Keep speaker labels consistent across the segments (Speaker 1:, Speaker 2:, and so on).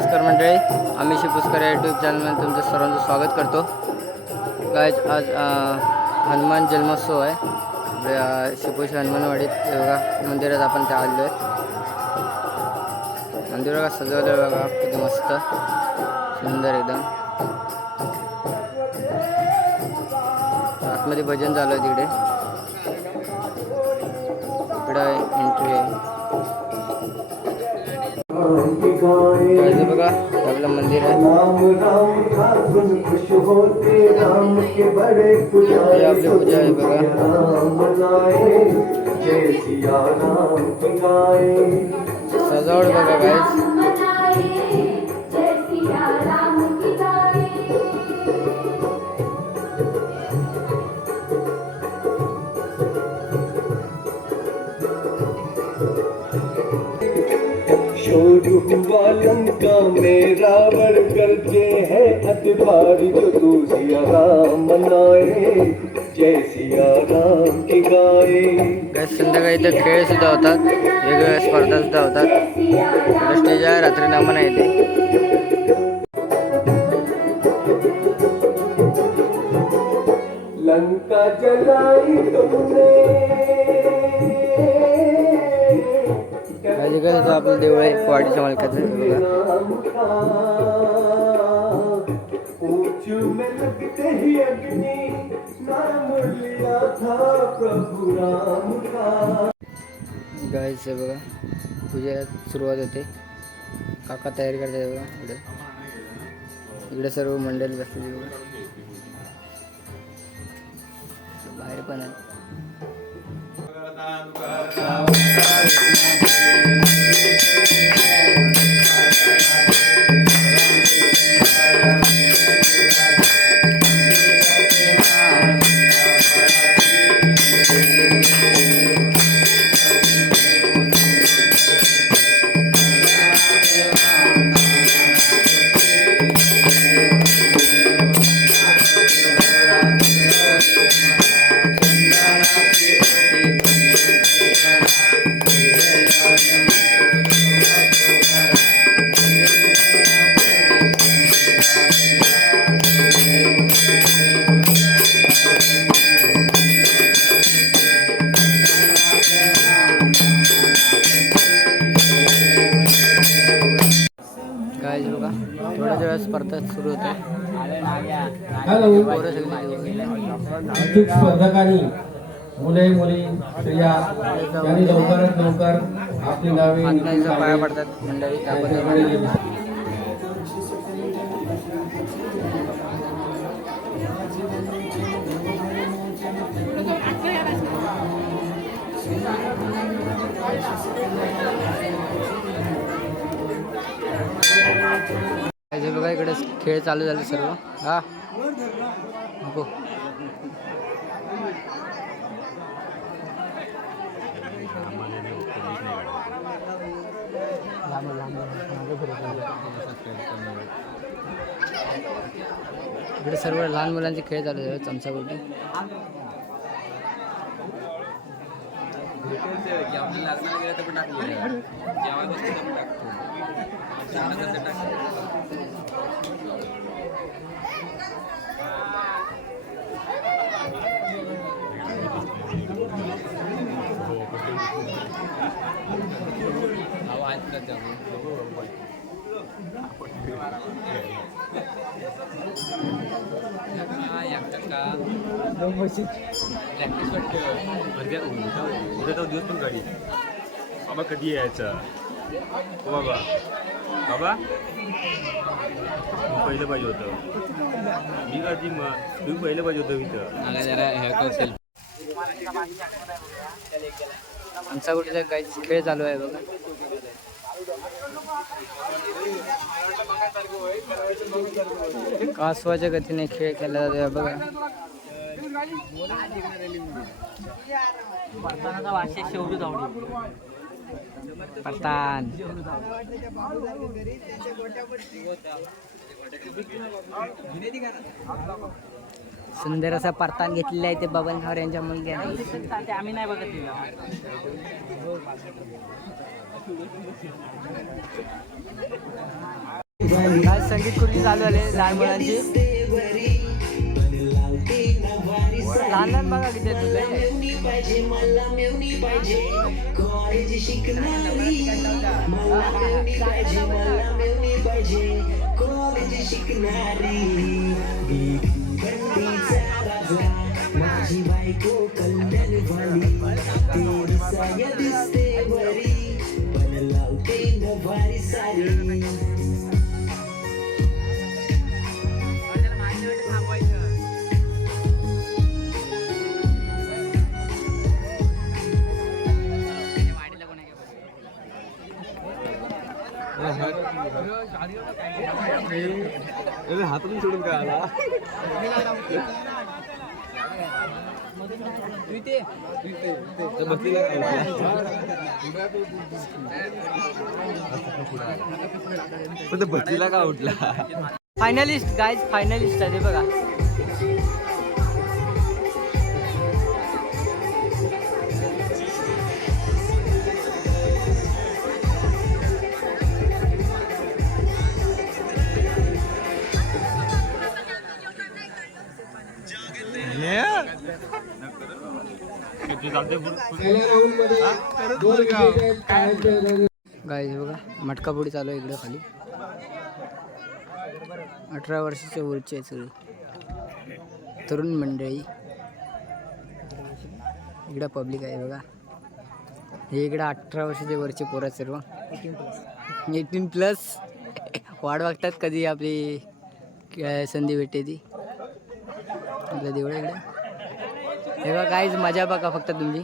Speaker 1: नमस्कार मंडळी आम्ही शिपुस्कर या यूट्यूब चॅनलमध्ये तुमचं सर्वांचं स्वागत करतो. काय आज हनुमान जन्मोत्सव आहे. शिपुश हनुमानवाडीत बघा मंदिरात आपण त्या आलेलो आहे. मंदिर बघा सजवलं बघा किती मस्त. सुंदर एकदम. आतमध्ये भजन झालं आहे तिकडे. इकडं एंट्री आहे. आपलं मंदिर आहे. आपली पूजा आहे बघा. सजावट बघा गाईज
Speaker 2: शोर हुआ लंका में रावण करके है अतबारी जो तू सिया राम मनाए जय सिया राम की गाए।
Speaker 1: काय संध्याकाळी इथं खेळ सुद्धा होतात वेगवेगळ्या स्पर्धा सुद्धा होतात. आहे रात्री नमन आहे इथे
Speaker 2: लंका जलाई तुमने।
Speaker 1: काय होतं आपलं देऊळ आहे वाडीच्या मालकाचं. हे बघा आहे बघा पूजेला सुरुवात होते. काका तयारी करतात बघा इकडे. इकडे सर्व मंडळी बसलेली बघा. बाहेर पण आहे सुरू होते.
Speaker 3: हॅलो स्पर्धकांनी मुले मुली स्त्रिया यांनी लवकरात लवकर आपली नावे
Speaker 1: पाया पडतात मंडळी बघा इकडे खेळ चालू झाले सर्व. हा. नको. इकडे सर्व लहान मुलांचे खेळ चालू झाले चमचागोटी
Speaker 4: की आपल्याला लागणार गेलं तर पण टाकलं जेव्हा गोष्टी तर पण टाकतो कसं टाकतो अहो ऐकत जाऊ Gracias.
Speaker 5: उद्या उद्या तो दिवस पण गाडी बाबा कधी यायचा हो बाबा बाबा पहिलं पाहिजे होतं मी कधी मग तू पहिलं पाहिजे होतं इथं
Speaker 1: आमचा कुठे काही खेळ चालू आहे बघा. कासवाच्या गतीने खेळ केला जातो बघा. सुंदर असा परतान घेतलेला आहे ते बबन खावर यांच्या मुलग्याने. आम्ही नाही बघत आज संगीत खुर्ची चालू आले लहान मुलांची लहान लहान बघा किती तुझे
Speaker 6: माझी बायको कल्याण वाली दिसते पण लावते सारी अरे
Speaker 5: हातातून सोडून काय आला? बसलेला का उठला?
Speaker 1: फायनलिस्ट गायज फायनलिस्ट आहे बघा. गाईज बघा मटकापोडी चालू आहे इकडं खाली. अठरा वर्षाच्या वरची आहे सगळी. तरुण मंडळी. इकडं पब्लिक आहे बघा. हे इकडं अठरा वर्षाच्या वरचे पोरं आहेत सर्व. एटीन प्लस वाट बघतात कधी आपली संधी भेटते ती. आपल्या देवळा इकडे. हे बघा काहीच मज़ा बघा फक्त तुमची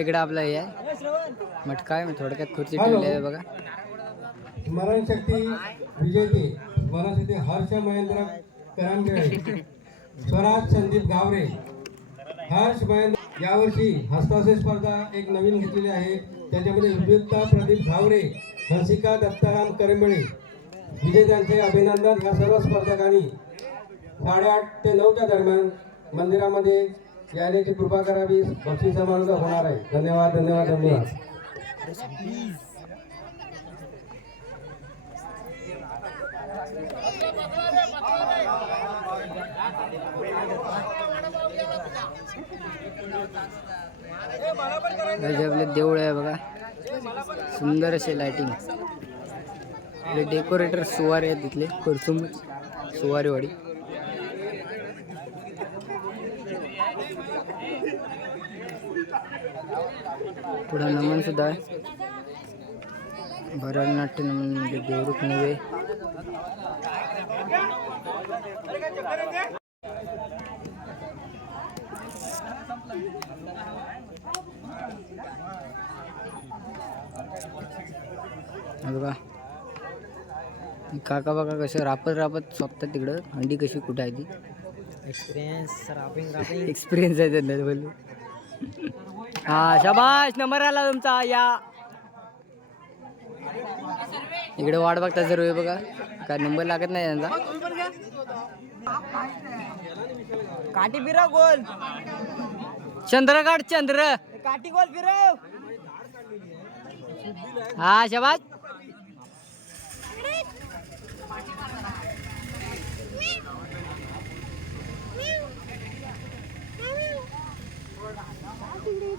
Speaker 1: इकडं आपलं हे आहे. मटका आहे थोडक्यात खुर्ची ठेवली आहे बघा.
Speaker 3: स्मरणशक्ती विजेते स्मरणशक्ती हर्ष महेंद्र करंगळे स्वराज संदीप गावरे हर्ष महेंद्र यावर्षी हस्ताक्षर स्पर्धा एक नवीन घेतलेली आहे. त्याच्यामध्ये उपयुक्ता प्रदीप भावरे हंसिका दत्ताराम करंबळे विजेत्यांचे अभिनंदन या सर्व स्पर्धकांनी. साडेआठ ते नऊच्या दरम्यान मंदिरामध्ये यायची कृपा करावी बक्षीस समारंभ होणार आहे. धन्यवाद धन्यवाद धन्यवाद.
Speaker 1: आपले देऊळ आहे बघा. सुंदर असे लाइटिंग डेकोरेटर सुवारे आहेत तिथले. करचुम सुवारेवाडी. पुढे नमन सुद्धा आहे. भरतनाट्य नमन म्हणजे देवरुख नव्हे. बघा काका बघा कसं रापत रापत स्वतः तिकडं. हंडी कशी कुठं आहे ती? एक्सपिरियन्स एक्सपिरियन्स आहे त्यांना बोलू हा शाबाश नंबर आला तुमचा या. इकडे वाट बघता सर्व बघा. काय नंबर लागत नाही त्यांचा काठी फिरव गोल. चंद्रकाठ चंद्र. काठी गोल फिरव. हा शाबाश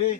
Speaker 1: এই